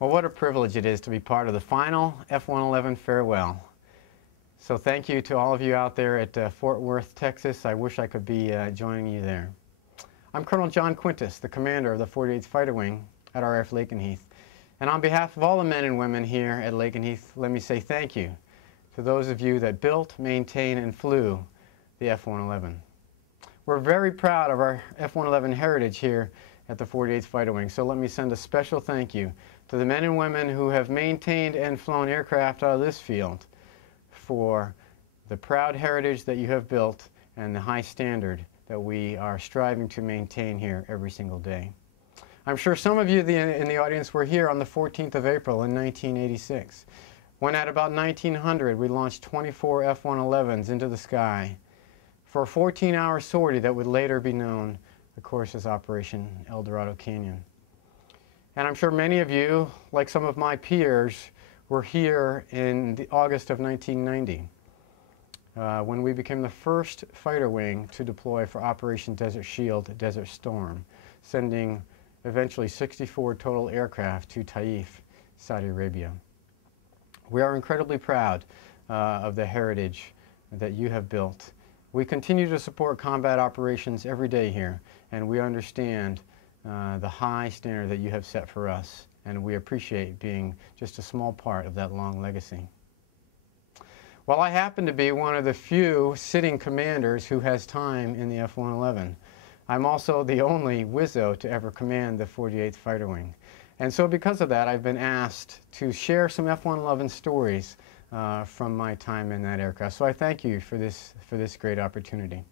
Well, what a privilege it is to be part of the final F-111 farewell. So thank you to all of you out there at Fort Worth, Texas. I wish I could be joining you there. I'm Colonel John Quintas, the commander of the 48th Fighter Wing at RF Lakenheath. And on behalf of all the men and women here at Lakenheath, let me say thank you to those of you that built, maintained, and flew the F-111. We're very proud of our F-111 heritage here at the 48th Fighter Wing, so let me send a special thank you to the men and women who have maintained and flown aircraft out of this field for the proud heritage that you have built and the high standard that we are striving to maintain here every single day. I'm sure some of you in the audience were here on the 14th of April in 1986, when at about 1900 we launched 24 F-111s into the sky for a 14-hour sortie that would later be known, of course, as Operation El Dorado Canyon. And I'm sure many of you, like some of my peers, were here in August of 1990 when we became the first fighter wing to deploy for Operation Desert Shield, Desert Storm, sending eventually 64 total aircraft to Taif, Saudi Arabia. We are incredibly proud of the heritage that you have built. We continue to support combat operations every day here, and we understand the high standard that you have set for us, and we appreciate being just a small part of that long legacy. While I happen to be one of the few sitting commanders who has time in the F-111, I'm also the only Wizzo to ever command the 48th Fighter Wing. And so because of that, I've been asked to share some F-111 stories from my time in that aircraft. So I thank you for this great opportunity.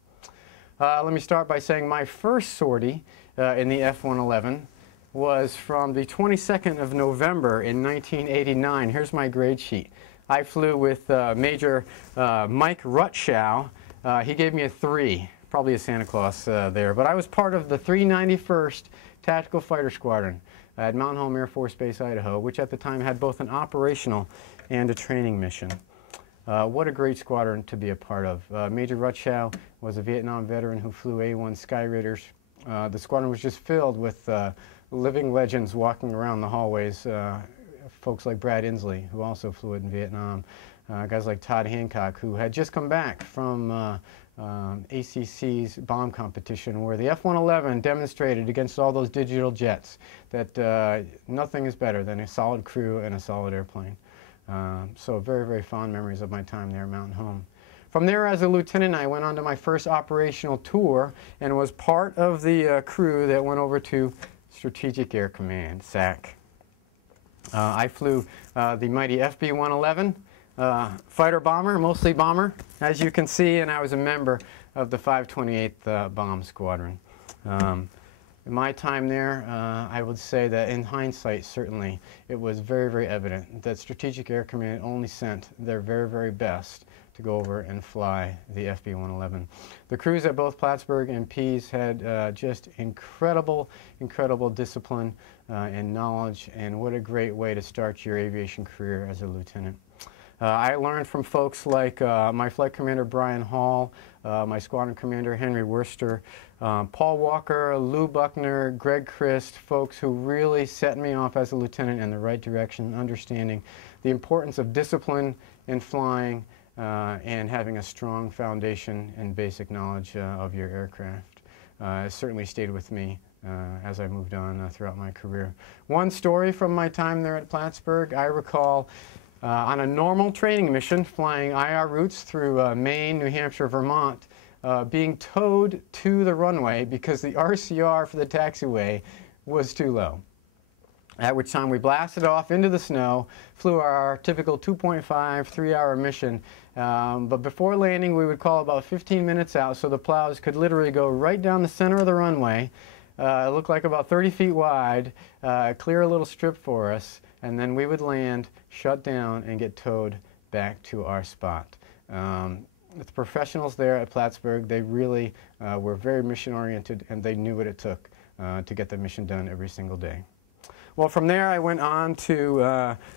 Let me start by saying my first sortie in the F-111 was from the 22nd of November in 1989. Here's my grade sheet. I flew with Major Mike Rutschow. He gave me a 3, probably a Santa Claus there. But I was part of the 391st Tactical Fighter Squadron at Mountain Home Air Force Base, Idaho, which at the time had both an operational and a training mission. What a great squadron to be a part of. Major Rutschow was a Vietnam veteran who flew A-1 Sky Raiders. The squadron was just filled with living legends walking around the hallways. Folks like Brad Inslee, who also flew it in Vietnam. Guys like Todd Hancock, who had just come back from ACC's bomb competition, where the F-111 demonstrated against all those digital jets that nothing is better than a solid crew and a solid airplane. So very, very fond memories of my time there at Mountain Home. From there, as a lieutenant, I went on to my first operational tour and was part of the crew that went over to Strategic Air Command, SAC. I flew the mighty FB-111 fighter bomber, mostly bomber, as you can see, and I was a member of the 528th Bomb Squadron. In my time there, I would say that in hindsight, certainly, it was very, very evident that Strategic Air Command only sent their very, very best to go over and fly the FB-111. The crews at both Plattsburgh and Pease had just incredible, incredible discipline and knowledge, and what a great way to start your aviation career as a lieutenant. I learned from folks like my flight commander Brian Hall, my squadron commander Henry Worcester, Paul Walker, Lou Buckner, Greg Christ, folks who really set me off as a lieutenant in the right direction, understanding the importance of discipline in flying and having a strong foundation and basic knowledge of your aircraft. It certainly stayed with me as I moved on throughout my career. One story from my time there at Plattsburgh, I recall on a normal training mission, flying IR routes through Maine, New Hampshire, Vermont, being towed to the runway because the RCR for the taxiway was too low. At which time we blasted off into the snow, flew our typical 2.5, 3-hour mission. But before landing, we would call about 15 minutes out so the plows could literally go right down the center of the runway. It looked like about 30 feet wide, clear a little strip for us, and then we would land, shut down, and get towed back to our spot. The professionals there at Plattsburgh, they really were very mission-oriented, and they knew what it took to get the mission done every single day. Well, from there I went on to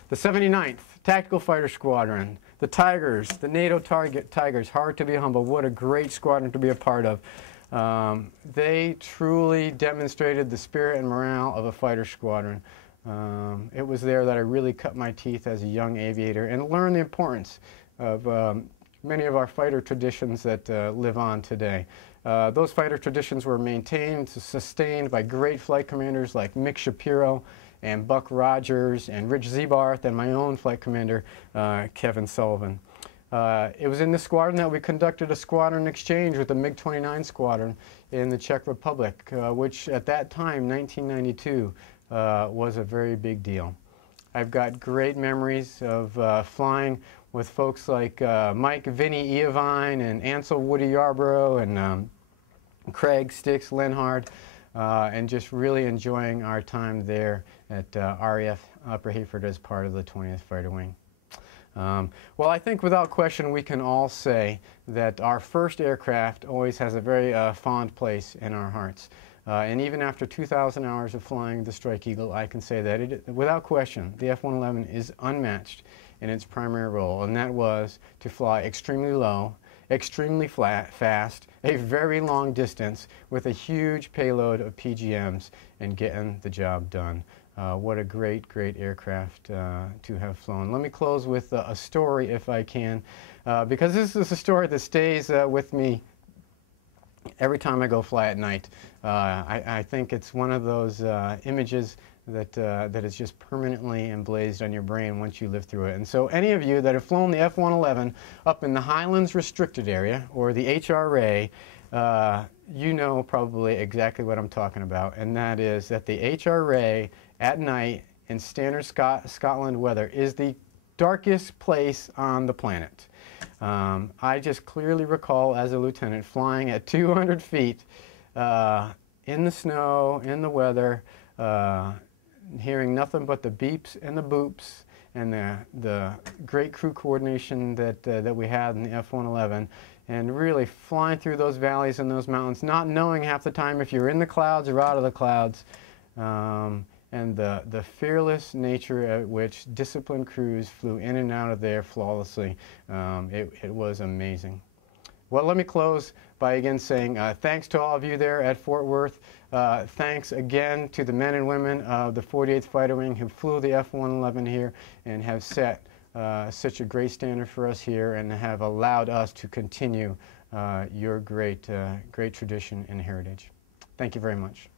the 79th Tactical Fighter Squadron, the Tigers, the NATO Tigers, hard to be humble. What a great squadron to be a part of. They truly demonstrated the spirit and morale of a fighter squadron. It was there that I really cut my teeth as a young aviator and learned the importance of many of our fighter traditions that live on today. Those fighter traditions were maintained, sustained by great flight commanders like Mick Shapiro and Buck Rogers and Rich Zebarth and my own flight commander, Kevin Sullivan. It was in this squadron that we conducted a squadron exchange with the MiG-29 squadron in the Czech Republic, which at that time, 1992, was a very big deal. I've got great memories of flying with folks like Mike, Vinny Iovine, and Ansel Woody Yarborough, and Craig Stix Lenhard, and just really enjoying our time there at RAF Upper Hayford as part of the 20th Fighter Wing. Well, I think without question we can all say that our first aircraft always has a very fond place in our hearts. And even after 2,000 hours of flying the Strike Eagle, I can say that without question the F-111 is unmatched in its primary role, and that was to fly extremely low, extremely fast, a very long distance with a huge payload of PGMs and getting the job done. What a great, great aircraft to have flown. Let me close with a story, if I can, because this is a story that stays with me every time I go fly at night. I think it's one of those images that is just permanently emblazed on your brain once you live through it. And so any of you that have flown the F-111 up in the Highlands Restricted Area, or the HRA, you know probably exactly what I'm talking about, and that is that the HRA at night in standard Scotland weather is the darkest place on the planet. I just clearly recall as a lieutenant flying at 200 feet in the snow, in the weather, hearing nothing but the beeps and the boops and the great crew coordination that we had in the F-111, and really flying through those valleys and those mountains, not knowing half the time if you're in the clouds or out of the clouds, and the fearless nature at which disciplined crews flew in and out of there flawlessly. It was amazing. Well, let me close by again saying thanks to all of you there at Fort Worth. Thanks again to the men and women of the 48th Fighter Wing who flew the F-111 here and have set such a great standard for us here and have allowed us to continue your great tradition and heritage. Thank you very much.